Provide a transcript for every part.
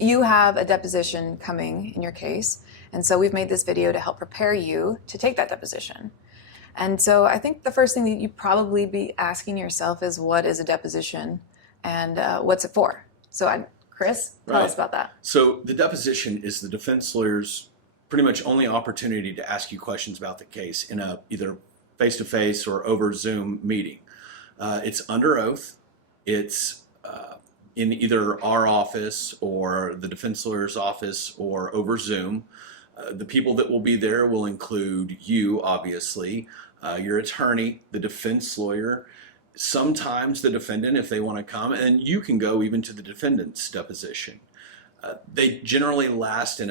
you have a deposition coming in your case, and so we've made this video to help prepare you to take that deposition. And so I think the first thing that you probably be asking yourself is, what is a deposition and what's it for? So Chris, tell us about that. So the deposition is the defense lawyer's pretty much only opportunity to ask you questions about the case in a either face-to-face or over Zoom meeting. It's under oath. It's in either our office or the defense lawyer's office or over Zoom. The people that will be there will include you, obviously, your attorney, the defense lawyer, sometimes the defendant if they want to come, and you can go even to the defendant's deposition. They generally last in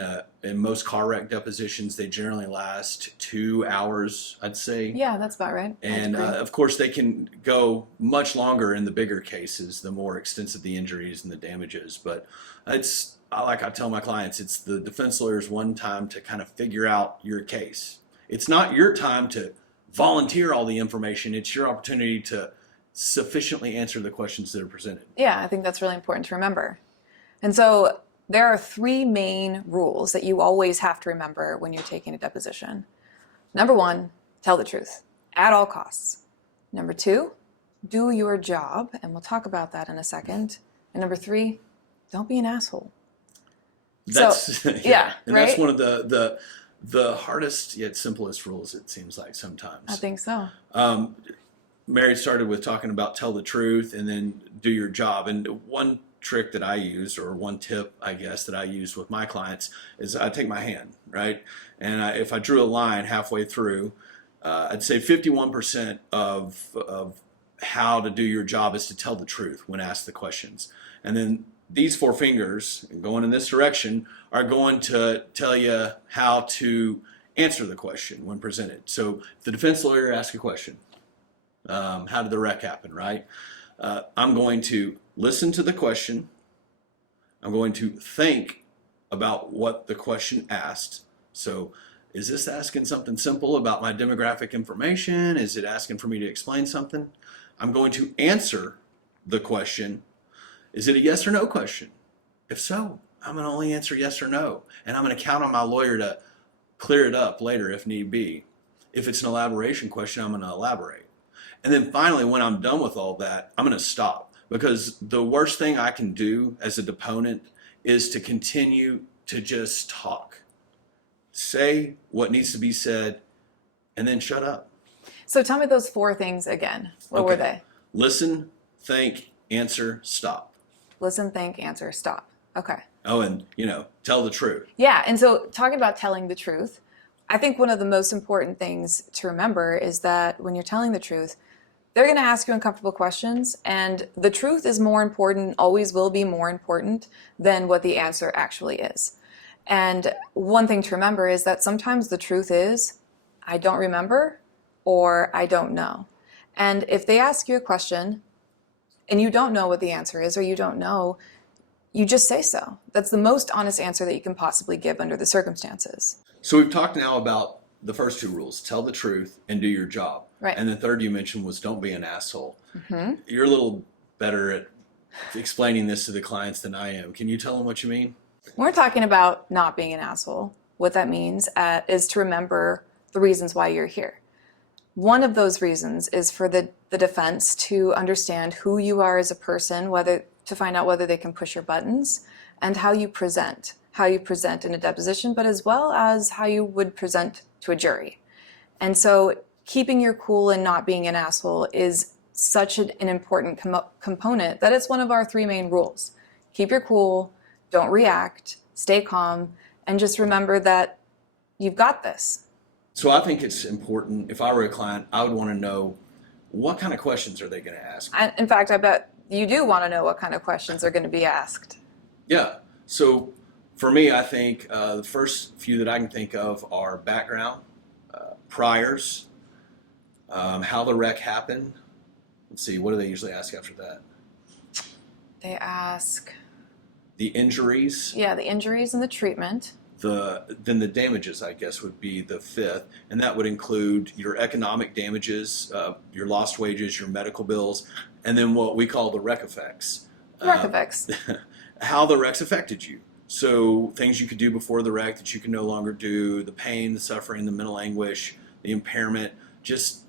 most car wreck depositions, they generally last 2 hours, I'd say. Yeah, that's about right. And of course, they can go much longer in the bigger cases, the more extensive the injuries and the damages. But it's, like I tell my clients, it's the defense lawyer's one time to kind of figure out your case. It's not your time to volunteer all the information. It's your opportunity to sufficiently answer the questions that are presented. Yeah, I think that's really important to remember. And so there are 3 main rules that you always have to remember when you're taking a deposition. Number 1, tell the truth at all costs. Number 2, do your job, and we'll talk about that in a second. And number 3, don't be an asshole. That's yeah, and right? that's one of the hardest yet simplest rules, it seems like sometimes. I think so. Mary started with talking about tell the truth and then do your job. And one trick that I use, or one tip, I guess, that I use with my clients is I take my hand, right? And if I drew a line halfway through, I'd say 51% of how to do your job is to tell the truth when asked the questions. And then these 4 fingers going in this direction are going to tell you how to answer the question when presented. So if the defense lawyer asks a question, how did the wreck happen, right? I'm going to listen to the question. I'm going to think about what the question asked. So is this asking something simple about my demographic information? Is it asking for me to explain something? I'm going to answer the question. Is it a yes or no question? If so, I'm going to only answer yes or no. And I'm going to count on my lawyer to clear it up later if need be. If it's an elaboration question, I'm going to elaborate. And then finally, when I'm done with all that, I'm going to stop. Because the worst thing I can do as a deponent is to continue to just talk. Say what needs to be said, and then shut up. So tell me those 4 things again. What were they? Listen, think, answer, stop. Listen, think, answer, stop. Okay. Oh, and, tell the truth. Yeah, and so talking about telling the truth, I think one of the most important things to remember is that when you're telling the truth, they're going to ask you uncomfortable questions, and the truth is more important, always will be more important than what the answer actually is. And one thing to remember is that sometimes the truth is, I don't remember, or I don't know. And if they ask you a question and you don't know what the answer is, or you don't know, you just say so. That's the most honest answer that you can possibly give under the circumstances. So we've talked now about the first 2 rules, tell the truth and do your job. Right. And the third you mentioned was don't be an asshole. Mm-hmm. You're a little better at explaining this to the clients than I am. Can you tell them what you mean? When we're talking about not being an asshole, what that means is to remember the reasons why you're here. One of those reasons is for the defense to understand who you are as a person, to find out whether they can push your buttons, and how you present in a deposition, but as well as how you would present to a jury. And so keeping your cool and not being an asshole is such an important component that it's one of our 3 main rules. Keep your cool, don't react, stay calm, and just remember that you've got this. So I think it's important, if I were a client, I would want to know what kind of questions are they going to ask? In fact, I bet you do want to know what kind of questions are going to be asked. Yeah. So for me, I think the first few that I can think of are background, priors, how the wreck happened. Let's see, what do they usually ask after that? They ask the injuries. Yeah, the injuries and the treatment. Then the damages, I guess, would be the 5th, and that would include your economic damages, your lost wages, your medical bills, and then what we call the wreck effects. Wreck effects. How the wrecks affected you. So things you could do before the wreck that you can no longer do, the pain, the suffering, the mental anguish, the impairment, just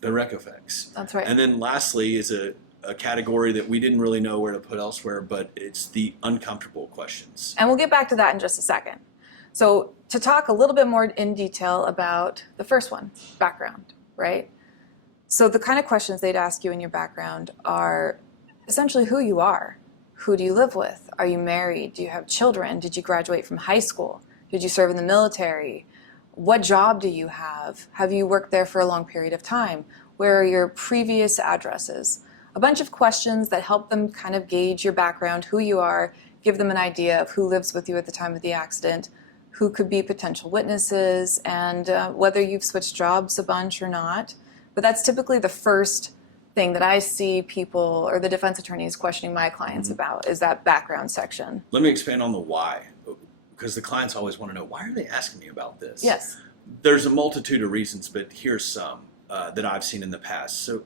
the wreck effects. That's right. And then lastly is a category that we didn't really know where to put elsewhere, but it's the uncomfortable questions. And we'll get back to that in just a second. So to talk a little bit more in detail about the first one, background, right? So the kind of questions they'd ask you in your background are essentially who you are. Who do you live with? Are you married? Do you have children? Did you graduate from high school? Did you serve in the military? What job do you have? Have you worked there for a long period of time? Where are your previous addresses? A bunch of questions that help them kind of gauge your background, who you are, give them an idea of who lives with you at the time of the accident, who could be potential witnesses, and whether you've switched jobs a bunch or not. But that's typically the first thing that I see people or the defense attorneys questioning my clients about, is that background section. Let me expand on the why, because the clients always want to know, why are they asking me about this? Yes. There's a multitude of reasons, but here's some that I've seen in the past. So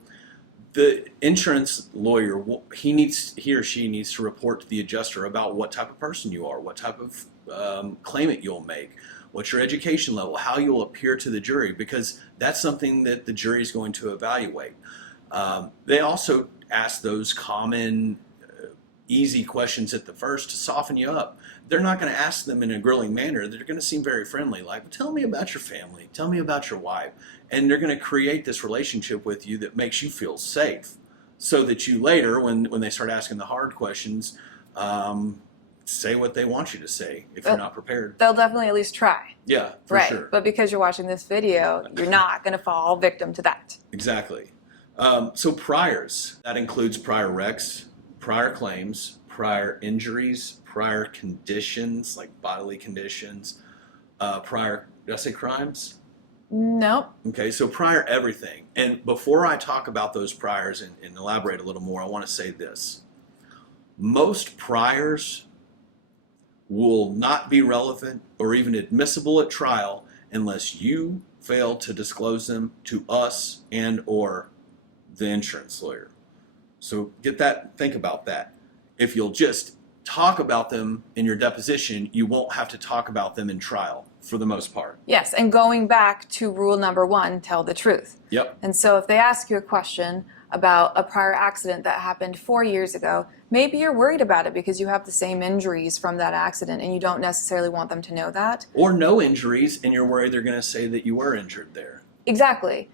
the insurance lawyer, he or she needs to report to the adjuster about what type of person you are, what type of claimant you'll make, what's your education level, how you'll appear to the jury, because that's something that the jury is going to evaluate. They also ask those common, easy questions at the first to soften you up. They're not going to ask them in a grilling manner. They're going to seem very friendly, like, tell me about your family, tell me about your wife. And they're going to create this relationship with you that makes you feel safe, so that you later, when they start asking the hard questions, say what they want you to say if you're not prepared. They'll definitely at least try. Yeah, for right. sure. But because you're watching this video, you're not going to fall victim to that. Exactly. So priors, that includes prior wrecks, prior claims, prior injuries, prior conditions like bodily conditions, prior, did I say crimes? Nope. Okay, so prior everything. And before I talk about those priors and elaborate a little more, I want to say this. Most priors will not be relevant or even admissible at trial unless you fail to disclose them to us and or the insurance lawyer. So get that, think about that. If you'll just talk about them in your deposition, you won't have to talk about them in trial for the most part. Yes, and going back to rule number 1, tell the truth. Yep. And so if they ask you a question about a prior accident that happened 4 years ago, maybe you're worried about it because you have the same injuries from that accident and you don't necessarily want them to know that. Or no injuries, and you're worried they're going to say that you were injured there. Exactly.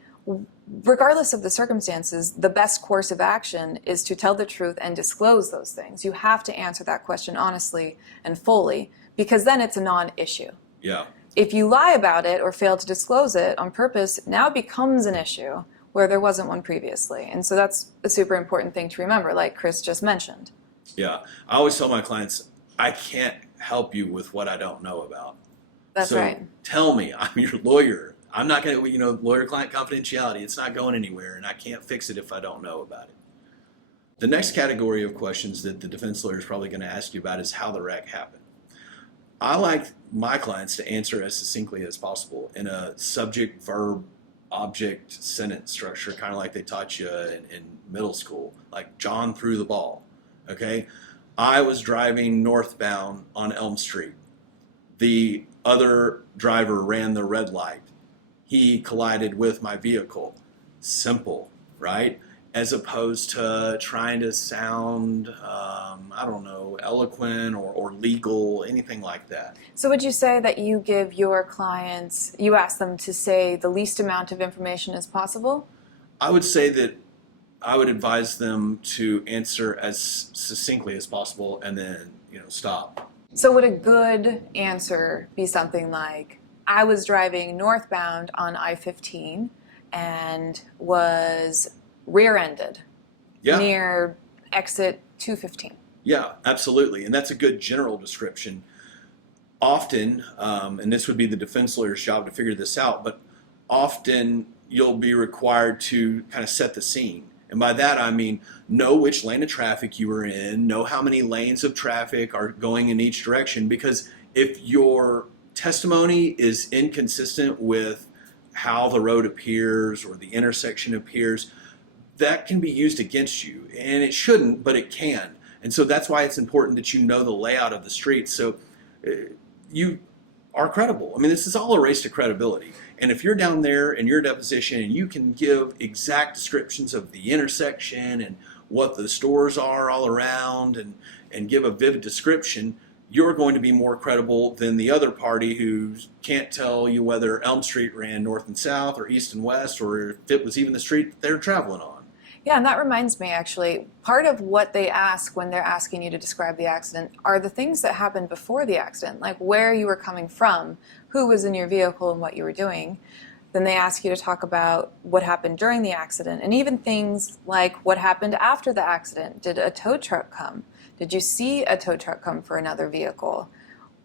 Regardless of the circumstances, the best course of action is to tell the truth and disclose those things. You have to answer that question honestly and fully, because then it's a non-issue. Yeah. If you lie about it or fail to disclose it on purpose, now it becomes an issue where there wasn't one previously. And so that's a super important thing to remember, like Chris just mentioned. Yeah. I always tell my clients, I can't help you with what I don't know about. That's so right. Tell me, I'm your lawyer. I'm not going to, lawyer-client confidentiality, it's not going anywhere, and I can't fix it if I don't know about it. The next category of questions that the defense lawyer is probably going to ask you about is how the wreck happened. I like my clients to answer as succinctly as possible in a subject, verb, object, sentence structure, kind of like they taught you in middle school, like John threw the ball, okay? I was driving northbound on Elm Street. The other driver ran the red light. He collided with my vehicle. Simple, right? As opposed to trying to sound, eloquent or legal, anything like that. So would you say that you give your clients, you ask them to say the least amount of information as possible? I would say that I would advise them to answer as succinctly as possible and then, stop. So would a good answer be something like, I was driving northbound on I-15 and was rear-ended near exit 215. Yeah, absolutely. And that's a good general description. Often, and this would be the defense lawyer's job to figure this out, but often you'll be required to kind of set the scene. And by that I mean know which lane of traffic you were in, know how many lanes of traffic are going in each direction, because if your testimony is inconsistent with how the road appears or the intersection appears, that can be used against you. And it shouldn't, but it can. And so that's why it's important that you know the layout of the street, so you are credible. I mean, this is all a race to credibility. And if you're down there in your deposition and you can give exact descriptions of the intersection and what the stores are all around and give a vivid description, you're going to be more credible than the other party who can't tell you whether Elm Street ran north and south or east and west, or if it was even the street that they're traveling on. Yeah, and that reminds me, actually, part of what they ask when they're asking you to describe the accident are the things that happened before the accident, like where you were coming from, who was in your vehicle, and what you were doing. Then they ask you to talk about what happened during the accident, and even things like what happened after the accident. Did a tow truck come? Did you see a tow truck come for another vehicle?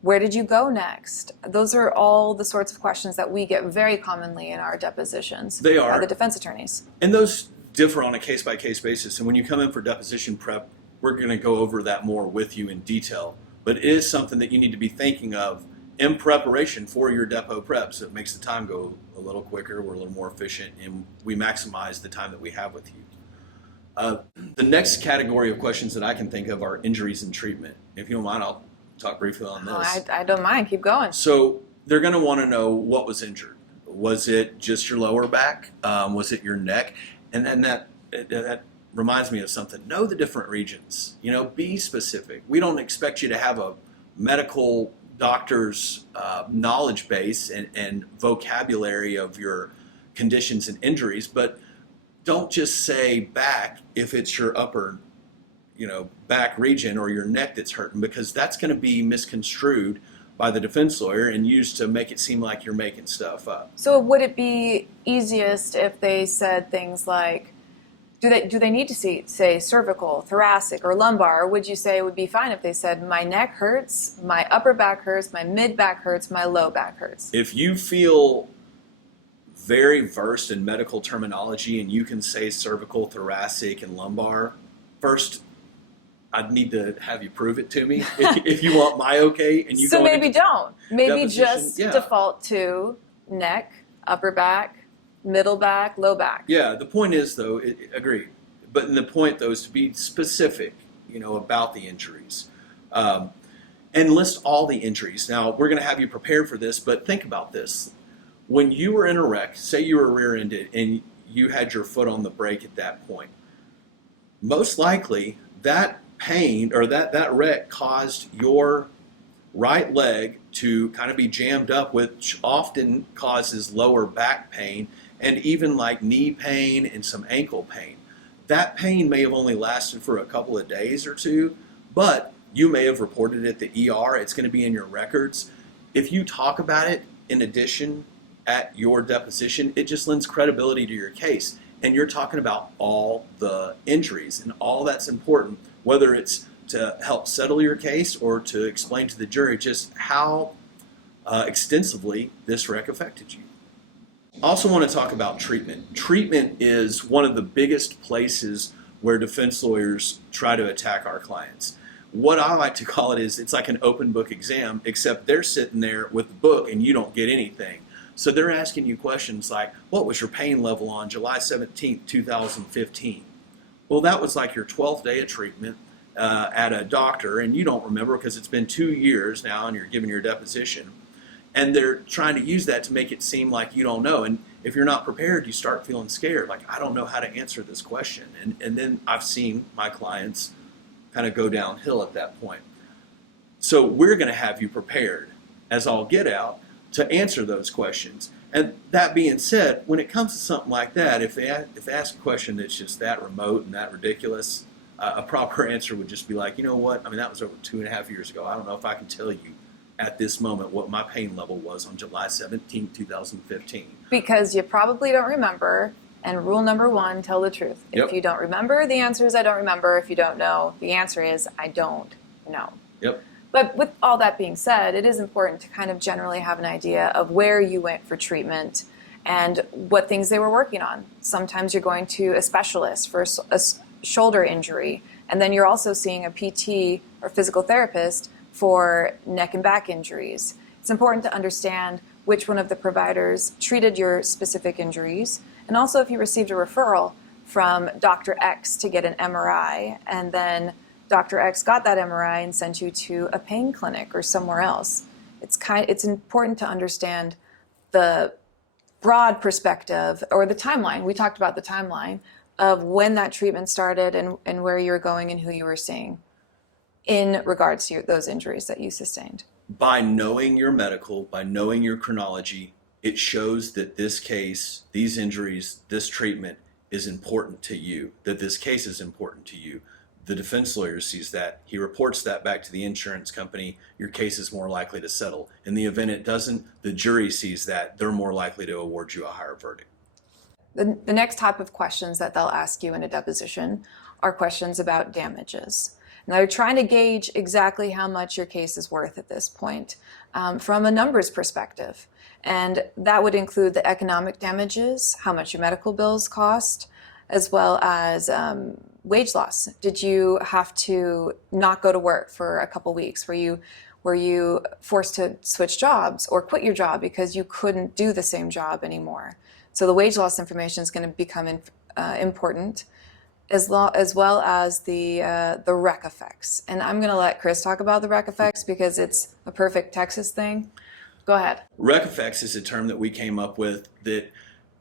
Where did you go next? Those are all the sorts of questions that we get very commonly in our depositions. They are. By the defense attorneys. And those differ on a case-by-case basis. And when you come in for deposition prep, we're going to go over that more with you in detail. But it is something that you need to be thinking of in preparation for your depo prep, so it makes the time go a little quicker, we're a little more efficient, and we maximize the time that we have with you. The next category of questions that I can think of are injuries and treatment. If you don't mind, I'll talk briefly on this. I don't mind. Keep going. So they're going to want to know what was injured. Was it just your lower back? Was it your neck? And then that reminds me of something. Know the different regions. Be specific. We don't expect you to have a medical doctor's knowledge base and vocabulary of your conditions and injuries, but don't just say back if it's your upper back region or your neck that's hurting, because that's going to be misconstrued by the defense lawyer and used to make it seem like you're making stuff up. So would it be easiest if they said things like, do they need to say cervical, thoracic, or lumbar? Or would you say it would be fine if they said my neck hurts, my upper back hurts, my mid back hurts, my low back hurts? If you feel very versed in medical terminology and you can say cervical, thoracic, and lumbar, first I'd need to have you prove it to me if you want my okay. And you so go maybe don't. Maybe just yeah. default to neck, upper back, middle back, low back. Yeah, the point is, though, agreed. But the point, though, is to be specific, about the injuries. And list all the injuries. Now, we're going to have you prepared for this, but think about this. When you were in a wreck, say you were rear-ended and you had your foot on the brake at that point, most likely that pain or that wreck caused your right leg to kind of be jammed up, which often causes lower back pain and even like knee pain and some ankle pain. That pain may have only lasted for a couple of days or two, but you may have reported it at the ER. It's going to be in your records. If you talk about it in addition at your deposition, it just lends credibility to your case. And you're talking about all the injuries, and all that's important, whether it's to help settle your case or to explain to the jury just how extensively this wreck affected you. I also want to talk about treatment. Treatment is one of the biggest places where defense lawyers try to attack our clients. What I like to call it is it's like an open book exam, except they're sitting there with the book and you don't get anything. So they're asking you questions like, what was your pain level on July 17th, 2015? Well, that was like your 12th day of treatment at a doctor, and you don't remember because it's been 2 years now and you're giving your deposition. And they're trying to use that to make it seem like you don't know. And if you're not prepared, you start feeling scared, like, I don't know how to answer this question. And then I've seen my clients kind of go downhill at that point. So we're going to have you prepared as all get out to answer those questions. And that being said, when it comes to something like that, if they ask a question that's just that remote and that ridiculous, a proper answer would just be like, you know what, I mean, that was over 2.5 years ago. I don't know if I can tell you at this moment what my pain level was on July 17, 2015. Because you probably don't remember, and rule number 1, tell the truth. Yep. If you don't remember, the answer is I don't remember. If you don't know, the answer is I don't know. Yep. But with all that being said, it is important to kind of generally have an idea of where you went for treatment and what things they were working on. Sometimes you're going to a specialist for a shoulder injury, and then you're also seeing a PT or physical therapist for neck and back injuries. It's important to understand which one of the providers treated your specific injuries, and also if you received a referral from Dr. X to get an MRI, and then Dr. X got that MRI and sent you to a pain clinic or somewhere else. It's important to understand the broad perspective or the timeline. We talked about the timeline of when that treatment started and where you were going and who you were seeing in regards to those injuries that you sustained. By knowing your medical, by knowing your chronology, it shows that this case, these injuries, this treatment is important to you, that this case is important to you. The defense lawyer sees that. He reports that back to the insurance company. Your case is more likely to settle. In the event it doesn't, the jury sees that. They're more likely to award you a higher verdict. The next type of questions that they'll ask you in a deposition are questions about damages. Now, they're trying to gauge exactly how much your case is worth at this point from a numbers perspective. And that would include the economic damages, how much your medical bills cost, as well as wage loss. Did you have to not go to work for a couple weeks? Were you forced to switch jobs or quit your job because you couldn't do the same job anymore? So the wage loss information is going to become important, as well as the rec effects. And I'm going to let Chris talk about the rec effects because it's a perfect Texas thing. Go ahead. Rec effects is a term that we came up with that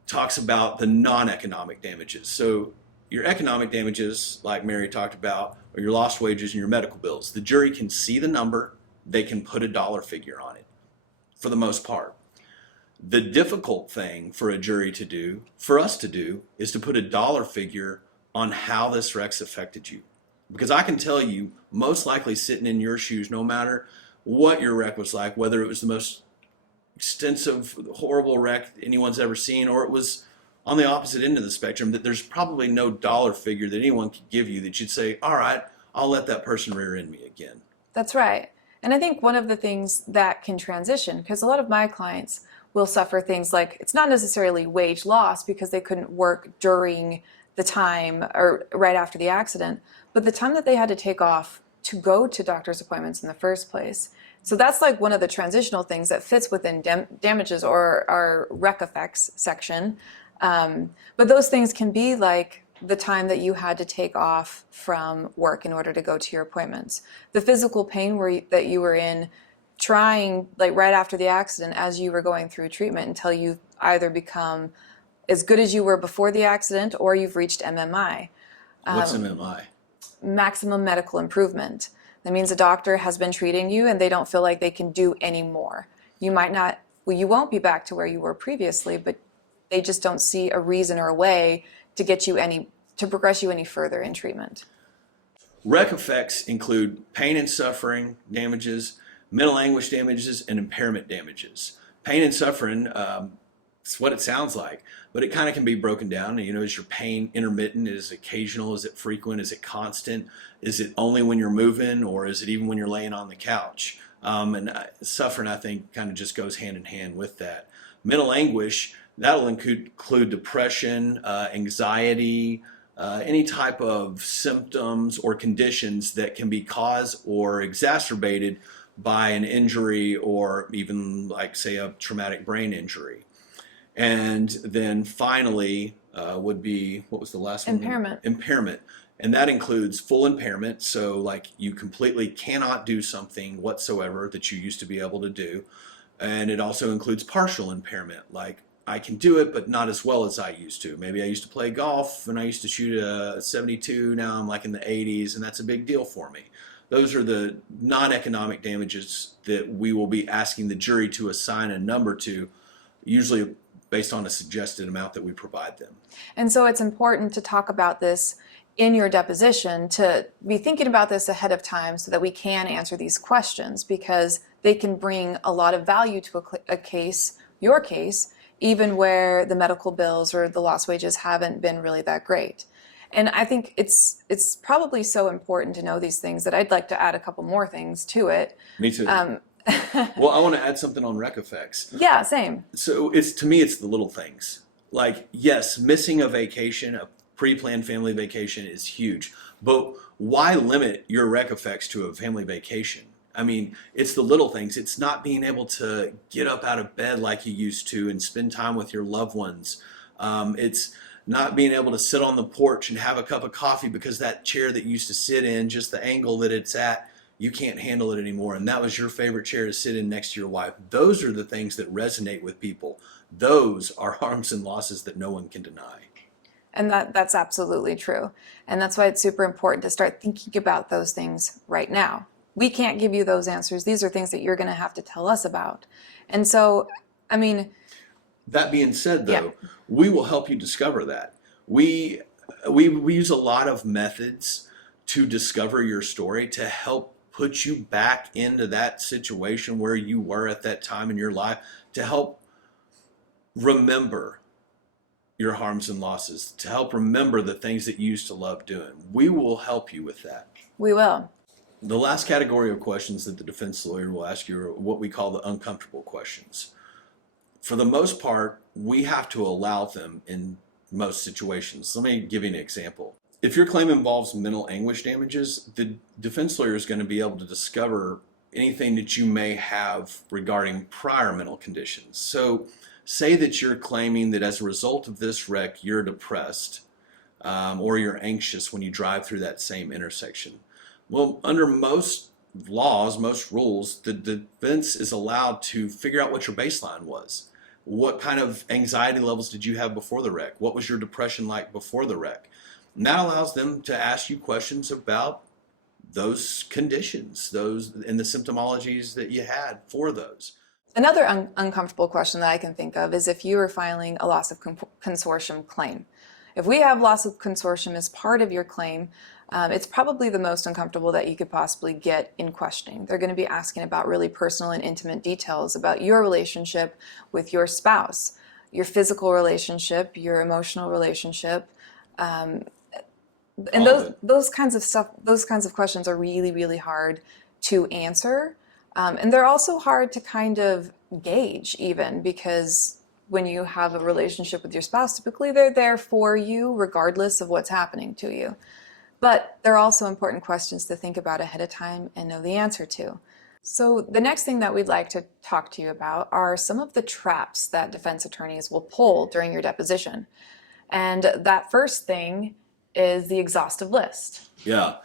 talks about the non-economic damages. So your economic damages, like Mary talked about, are your lost wages and your medical bills. The jury can see the number, they can put a dollar figure on it, for the most part. The difficult thing for a jury to do, for us to do, is to put a dollar figure on how this wreck's affected you. Because I can tell you, most likely sitting in your shoes, no matter what your wreck was like, whether it was the most extensive, horrible wreck anyone's ever seen, or it was on the opposite end of the spectrum, that there's probably no dollar figure that anyone could give you that you'd say, all right, I'll let that person rear end me again. That's right. And I think one of the things that can transition, because a lot of my clients will suffer things like, it's not necessarily wage loss because they couldn't work during the time or right after the accident, but the time that they had to take off to go to doctor's appointments in the first place. So that's like one of the transitional things that fits within damages or our rec effects section. But those things can be like the time that you had to take off from work in order to go to your appointments. The physical pain that you were in trying, like right after the accident, as you were going through treatment until you either become as good as you were before the accident or you've reached MMI. What's MMI? Maximum medical improvement. That means a doctor has been treating you and they don't feel like they can do any more. You might not, well, you won't be back to where you were previously, but they just don't see a reason or a way to get you to progress you any further in treatment. Rec effects include pain and suffering damages, mental anguish damages, and impairment damages. Pain and suffering, it's what it sounds like, but it kind of can be broken down. You know, is your pain intermittent? Is it occasional? Is it frequent? Is it constant? Is it only when you're moving, or is it even when you're laying on the couch? And suffering, I think, kind of just goes hand in hand with that. Mental anguish, that'll include depression, anxiety, any type of symptoms or conditions that can be caused or exacerbated by an injury or even, like, say, a traumatic brain injury. And then finally would be, what was the last one? Impairment. And that includes full impairment. So like you completely cannot do something whatsoever that you used to be able to do. And it also includes partial impairment. Like I can do it, but not as well as I used to. Maybe I used to play golf and I used to shoot a 72. Now I'm like in the 80s, and that's a big deal for me. Those are the non-economic damages that we will be asking the jury to assign a number to, usually based on a suggested amount that we provide them. And so it's important to talk about this in your deposition, to be thinking about this ahead of time so that we can answer these questions, because they can bring a lot of value to a case, your case, even where the medical bills or the lost wages haven't been really that great. And I think it's probably so important to know these things that I'd like to add a couple more things to it. Me too. Well, I want to add something on rec effects. Yeah, same. So to me, it's the little things. Like, yes, missing a vacation, a pre-planned family vacation is huge, but why limit your rec effects to a family vacation? I mean, it's the little things. It's not being able to get up out of bed like you used to and spend time with your loved ones. It's not being able to sit on the porch and have a cup of coffee because that chair that you used to sit in, just the angle that it's at, you can't handle it anymore. And that was your favorite chair to sit in next to your wife. Those are the things that resonate with people. Those are harms and losses that no one can deny. And that's absolutely true. And that's why it's super important to start thinking about those things right now. We can't give you those answers. These are things that you're going to have to tell us about. And so, I mean, that being said, though, we will help you discover that. We use a lot of methods to discover your story, to help put you back into that situation where you were at that time in your life, to help remember your harms and losses, to help remember the things that you used to love doing. We will help you with that. We will. The last category of questions that the defense lawyer will ask you are what we call the uncomfortable questions. For the most part, we have to allow them in most situations. Let me give you an example. If your claim involves mental anguish damages, the defense lawyer is going to be able to discover anything that you may have regarding prior mental conditions. So say that you're claiming that as a result of this wreck, you're depressed or you're anxious when you drive through that same intersection. Well, under most laws, most rules, the defense is allowed to figure out what your baseline was. What kind of anxiety levels did you have before the wreck? What was your depression like before the wreck? And that allows them to ask you questions about those conditions, those and the symptomologies that you had for those. Another uncomfortable question that I can think of is if you are filing a loss of consortium claim. If we have loss of consortium as part of your claim, it's probably the most uncomfortable that you could possibly get in questioning. They're going to be asking about really personal and intimate details about your relationship with your spouse, your physical relationship, your emotional relationship, and those kinds of stuff. Those kinds of questions are really, really hard to answer, and they're also hard to kind of gauge, even because when you have a relationship with your spouse, typically they're there for you regardless of what's happening to you. But they're also important questions to think about ahead of time and know the answer to. So the next thing that we'd like to talk to you about are some of the traps that defense attorneys will pull during your deposition. And that first thing is the exhaustive list. Yeah.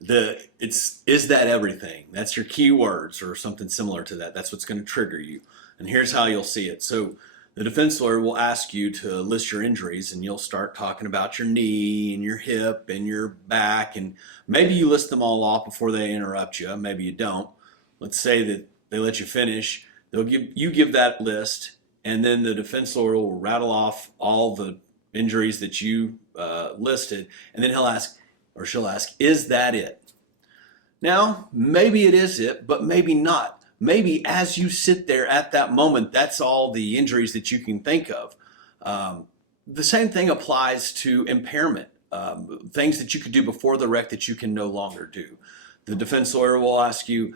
Is that everything? That's your keywords or something similar to that. That's what's going to trigger you. And here's how you'll see it. So the defense lawyer will ask you to list your injuries, and you'll start talking about your knee and your hip and your back, and maybe you list them all off before they interrupt you. Maybe you don't. Let's say that they let you finish. They'll give that list, and then the defense lawyer will rattle off all the injuries that you listed, and then he'll ask, or she'll ask, is that it? Now, maybe it is it, but maybe not. Maybe as you sit there at that moment, that's all the injuries that you can think of. The same thing applies to impairment, things that you could do before the wreck that you can no longer do. The defense lawyer will ask you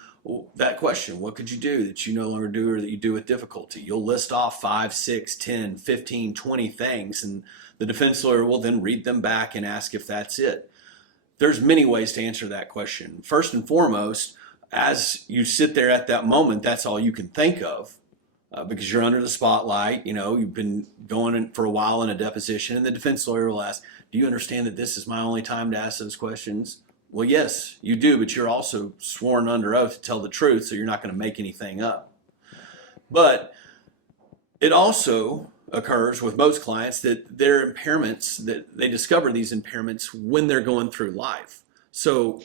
that question, what could you do that you no longer do or that you do with difficulty? You'll list off 5, 6, 10, 15, 20 things, and the defense lawyer will then read them back and ask if that's it. There's many ways to answer that question. First and foremost, as you sit there at that moment, that's all you can think of because you're under the spotlight. You know, you've been going for a while in a deposition, and the defense lawyer will ask, do you understand that this is my only time to ask those questions? Well, yes, you do, but you're also sworn under oath to tell the truth, so you're not going to make anything up. But it also occurs with most clients that their impairments, that they discover these impairments when they're going through life. So,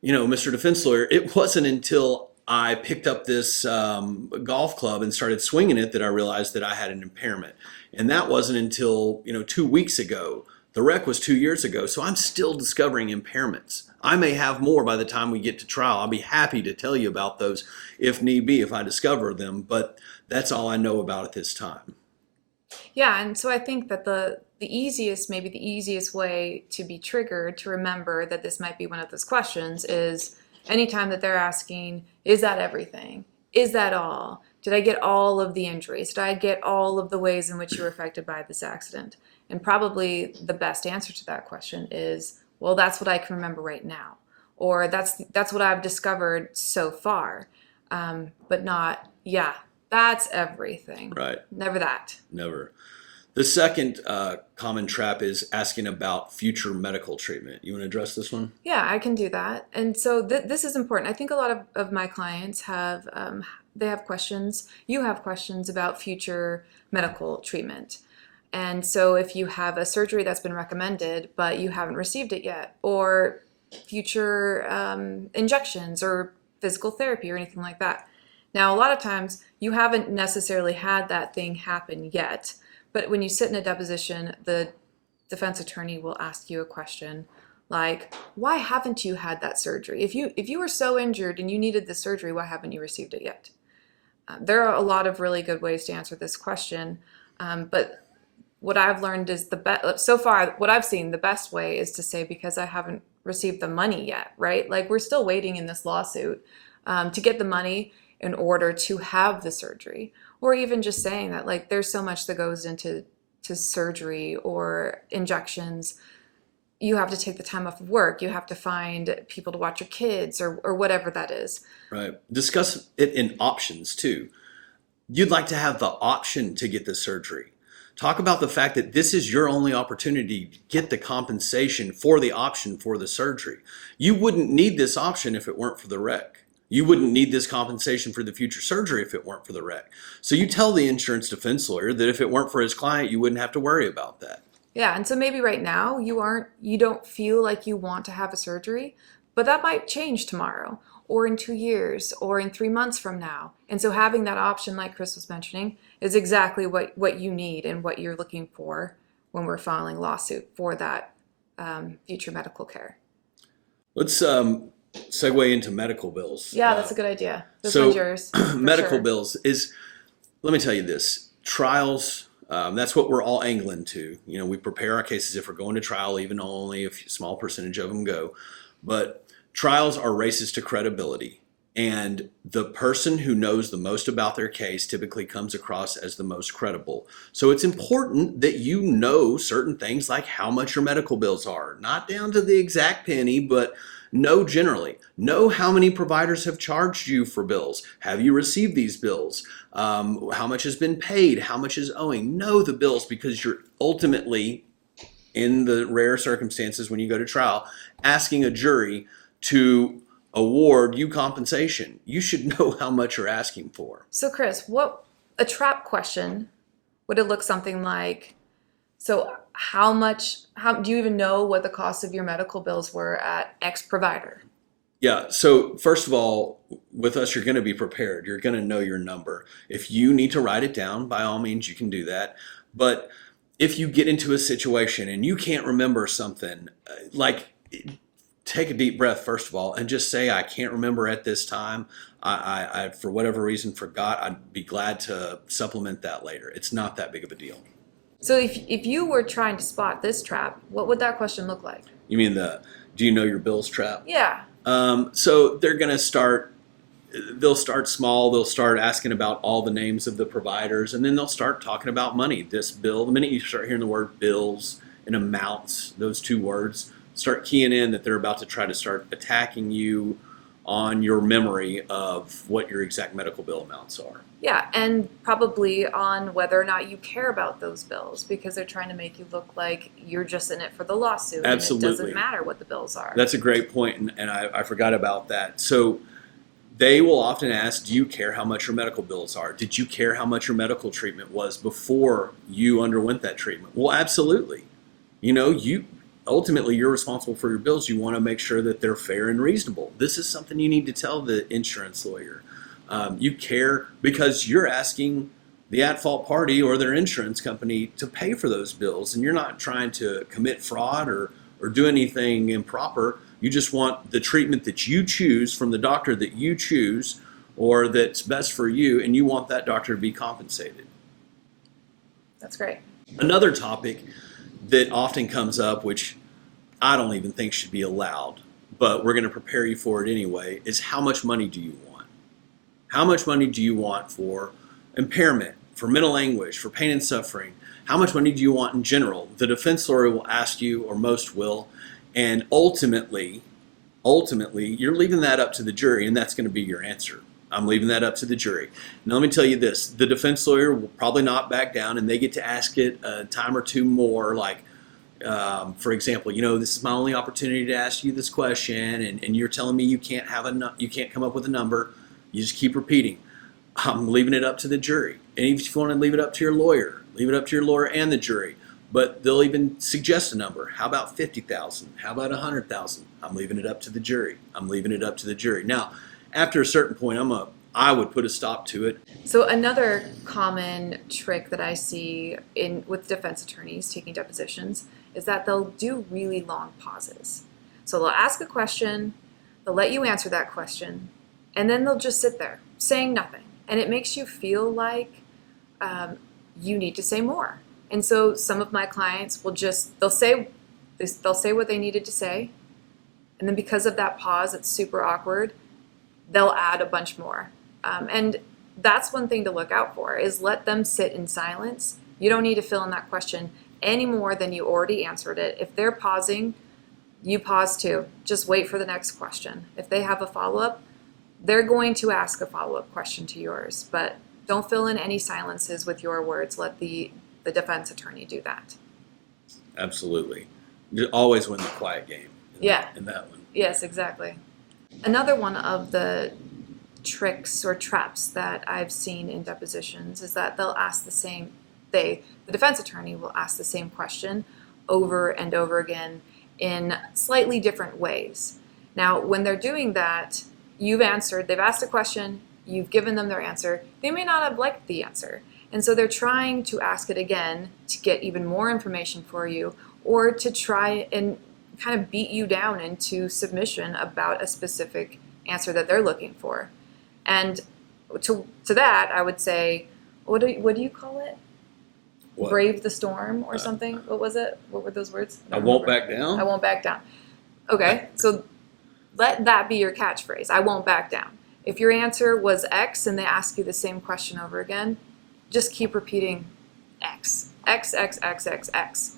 you know, Mr. Defense Lawyer, it wasn't until I picked up this golf club and started swinging it that I realized that I had an impairment. And that wasn't until, 2 weeks ago. The wreck was 2 years ago. So I'm still discovering impairments. I may have more by the time we get to trial. I'll be happy to tell you about those if need be, if I discover them. But that's all I know about at this time. Yeah, and so I think that the easiest way to be triggered to remember that this might be one of those questions is anytime that they're asking, is that everything? Is that all? Did I get all of the injuries? Did I get all of the ways in which you were affected by this accident? And probably the best answer to that question is, well, that's what I can remember right now. Or that's what I've discovered so far. But not, yeah, that's everything. Right. Never that. Never. The second common trap is asking about future medical treatment. You want to address this one? Yeah, I can do that. And so this is important. I think a lot of my clients have, they have questions. You have questions about future medical treatment. And so if you have a surgery that's been recommended, but you haven't received it yet, or future injections or physical therapy or anything like that. Now, a lot of times you haven't necessarily had that thing happen yet, but when you sit in a deposition, the defense attorney will ask you a question like, why haven't you had that surgery? If you were so injured and you needed the surgery, why haven't you received it yet? There are a lot of really good ways to answer this question, but what I've learned is so far, what I've seen, the best way is to say, because I haven't received the money yet, right? Like, we're still waiting in this lawsuit to get the money in order to have the surgery, or even just saying that, like, there's so much that goes into surgery or injections. You have to take the time off of work. You have to find people to watch your kids or whatever that is. Right. Discuss it in options too. You'd like to have the option to get the surgery. Talk about the fact that this is your only opportunity to get the compensation for the option for the surgery. You wouldn't need this option if it weren't for the wreck. You wouldn't need this compensation for the future surgery if it weren't for the wreck. So you tell the insurance defense lawyer that if it weren't for his client, you wouldn't have to worry about that. Yeah, and so maybe right now you don't feel like you want to have a surgery, but that might change tomorrow or in 2 years or in 3 months from now. And so having that option, like Chris was mentioning, is exactly what you need and what you're looking for when we're filing a lawsuit for that future medical care. Let's segue into medical bills. Yeah, that's a good idea. This so one's yours. medical sure. bills is, let me tell you this, trials, that's what we're all angling to. You know, we prepare our cases if we're going to trial, even though only a small percentage of them go. But trials are races to credibility. And the person who knows the most about their case typically comes across as the most credible. So it's important that you know certain things like how much your medical bills are, not down to the exact penny, but know generally. Know how many providers have charged you for bills. Have you received these bills? How much has been paid? How much is owing? Know the bills, because you're ultimately, in the rare circumstances when you go to trial, asking a jury to award you compensation. You should know how much you're asking for. So Chris, what a trap question would it look something like? So how do you even know what the cost of your medical bills were at X provider? Yeah, so first of all, with us, you're going to be prepared. You're going to know your number. If you need to write it down, by all means, you can do that. But if you get into a situation and you can't remember something, like, take a deep breath, first of all, and just say, I can't remember at this time. I for whatever reason, forgot. I'd be glad to supplement that later. It's not that big of a deal. So if you were trying to spot this trap, what would that question look like? You mean do you know your bills trap? Yeah. So they're going to they'll start small. They'll start asking about all the names of the providers, and then they'll start talking about money. This bill, the minute you start hearing the word bills and amounts, those two words, start keying in that they're about to try to start attacking you on your memory of what your exact medical bill amounts are. Yeah, and probably on whether or not you care about those bills, because they're trying to make you look like you're just in it for the lawsuit. Absolutely. And it doesn't matter what the bills are. That's a great point, and I forgot about that. So they will often ask, do you care how much your medical bills are? Did you care how much your medical treatment was before you underwent that treatment? Well, absolutely. You know, ultimately, you're responsible for your bills. You want to make sure that they're fair and reasonable. This is something you need to tell the insurance lawyer. You care because you're asking the at-fault party or their insurance company to pay for those bills, and you're not trying to commit fraud or do anything improper. You just want the treatment that you choose from the doctor that you choose or that's best for you, and you want that doctor to be compensated. That's great. Another topic that often comes up, which I don't even think should be allowed, but we're going to prepare you for it anyway, is how much money do you want? How much money do you want for impairment, for mental anguish, for pain and suffering? How much money do you want in general? The defense lawyer will ask you, or most will, and ultimately, you're leaving that up to the jury, and that's going to be your answer. I'm leaving that up to the jury. Now let me tell you this, the defense lawyer will probably not back down, and they get to ask it a time or two more, like, for example, this is my only opportunity to ask you this question, and you're telling me you can't come up with a number. You just keep repeating. I'm leaving it up to the jury. And if you want to leave it up to your lawyer, leave it up to your lawyer and the jury. But they'll even suggest a number. How about 50,000? How about 100,000? I'm leaving it up to the jury. I'm leaving it up to the jury. Now, after a certain point, I would put a stop to it. So another common trick that I see with defense attorneys taking depositions is that they'll do really long pauses. So they'll ask a question, they'll let you answer that question, and then they'll just sit there saying nothing. And it makes you feel like you need to say more. And so some of my clients will they'll say what they needed to say, and then because of that pause, it's super awkward, they'll add a bunch more. And that's one thing to look out for, is let them sit in silence. You don't need to fill in that question any more than you already answered it. If they're pausing, you pause too. Just wait for the next question. If they have a follow-up, they're going to ask a follow-up question to yours, but don't fill in any silences with your words. Let the defense attorney do that. Absolutely. You always win the quiet game in that one. Yes, exactly. Another one of the tricks or traps that I've seen in depositions is that they'll ask the defense attorney will ask the same question over and over again in slightly different ways. Now, when they're doing that, they've asked a question, you've given them their answer, they may not have liked the answer. And so they're trying to ask it again to get even more information for you, or to try and kind of beat you down into submission about a specific answer that they're looking for. And to that, I would say, what do you call it? What? Brave the storm or something? What was it? What were those words? I won't back down? I won't back down. Okay, so let that be your catchphrase. I won't back down. If your answer was X and they ask you the same question over again, just keep repeating X, X, X, X, X, X.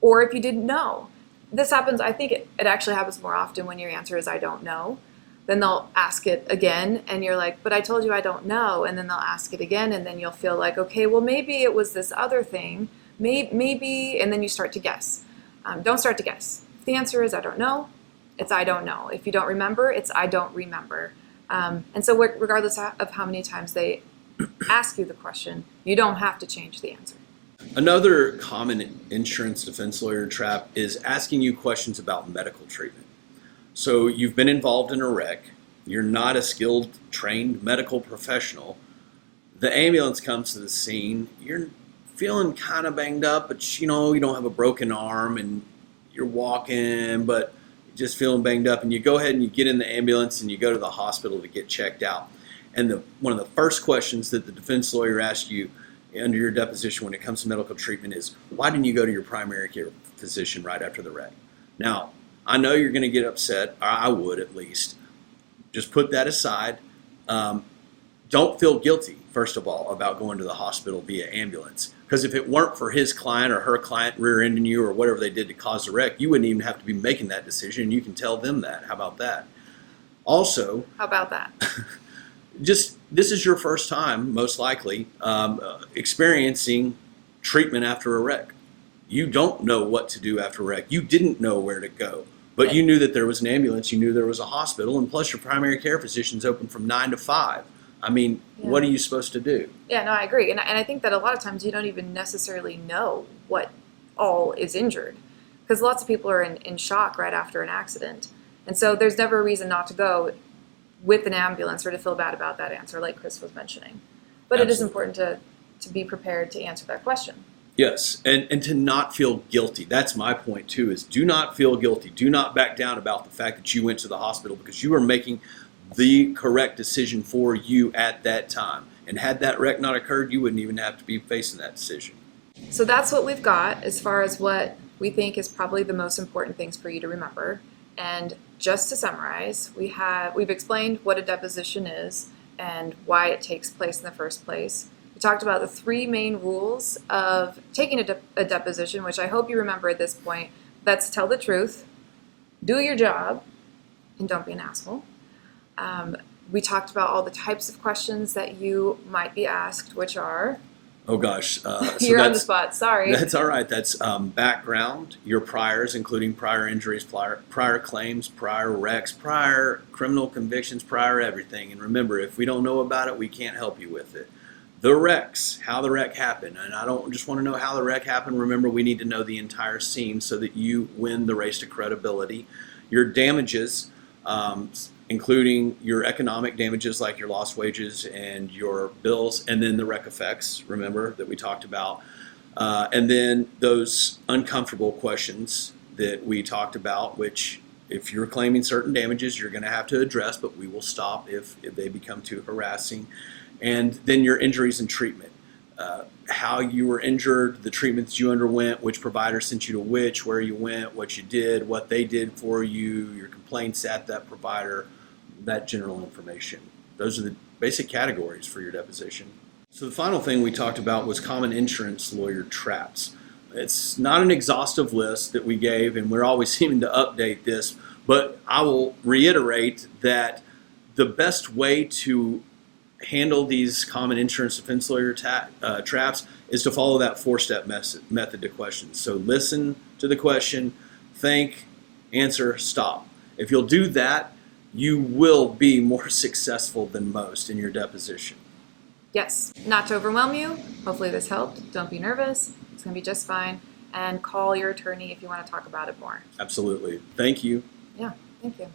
Or if you didn't know, this happens, I think it actually happens more often when your answer is I don't know. Then they'll ask it again and you're like, but I told you I don't know. And then they'll ask it again and then you'll feel like, okay, well maybe it was this other thing, maybe, and then you start to guess. Don't start to guess. If the answer is I don't know, it's I don't know. If you don't remember, it's I don't remember. And so regardless of how many times they ask you the question, you don't have to change the answer. Another common insurance defense lawyer trap is asking you questions about medical treatment. So you've been involved in a wreck, you're not a skilled, trained medical professional, the ambulance comes to the scene, you're feeling kind of banged up, but you don't have a broken arm and you're walking, but you're just feeling banged up, and you go ahead and you get in the ambulance and you go to the hospital to get checked out. And one of the first questions that the defense lawyer asks you under your deposition when it comes to medical treatment is, why didn't you go to your primary care physician right after the wreck? Now, I know you're going to get upset, or I would at least. Just put that aside. Don't feel guilty, first of all, about going to the hospital via ambulance. Because if it weren't for his client or her client rear-ending you or whatever they did to cause the wreck, you wouldn't even have to be making that decision. You can tell them that. How about that? Also, how about that? This is your first time, most likely, experiencing treatment after a wreck. You don't know what to do after a wreck. You didn't know where to go, but you knew that there was an ambulance, you knew there was a hospital, and plus your primary care physician's open from 9 to 5. I mean, what are you supposed to do? Yeah, no, I agree. And I think that a lot of times you don't even necessarily know what all is injured, because lots of people are in shock right after an accident. And so there's never a reason not to go with an ambulance or to feel bad about that answer, like Chris was mentioning. But Absolutely. It is important to be prepared to answer that question. Yes, and to not feel guilty. That's my point too, is do not feel guilty. Do not back down about the fact that you went to the hospital, because you are making the correct decision for you at that time. And had that wreck not occurred, you wouldn't even have to be facing that decision. So that's what we've got as far as what we think is probably the most important things for you to remember. And just to summarize, we've explained what a deposition is and why it takes place in the first place. We talked about the 3 main rules of taking a deposition, which I hope you remember at this point. That's tell the truth, do your job, and don't be an asshole. We talked about all the types of questions that you might be asked, which are... Oh gosh, so You're on the spot, sorry. That's all right. That's background, your priors, including prior injuries, prior claims, prior wrecks, prior criminal convictions, prior everything. And remember, if we don't know about it, we can't help you with it. The wrecks, how the wreck happened. And I don't just want to know how the wreck happened. Remember, we need to know the entire scene so that you win the race to credibility. Your damages, including your economic damages like your lost wages and your bills, and then the wreck effects, remember, that we talked about. And then those uncomfortable questions that we talked about, which if you're claiming certain damages, you're going to have to address, but we will stop if they become too harassing. And then your injuries and treatment. How you were injured, the treatments you underwent, which provider sent you to which, where you went, what you did, what they did for you, your complaints at that provider, that general information. Those are the basic categories for your deposition. So the final thing we talked about was common insurance lawyer traps. It's not an exhaustive list that we gave, and we're always seeming to update this, but I will reiterate that the best way to handle these common insurance defense lawyer traps is to follow that four-step method to questions. So listen to the question, think, answer, stop. If you'll do that, you will be more successful than most in your deposition. Yes, not to overwhelm you. Hopefully this helped. Don't be nervous. It's going to be just fine. And call your attorney if you want to talk about it more. Absolutely. Thank you. Yeah, thank you.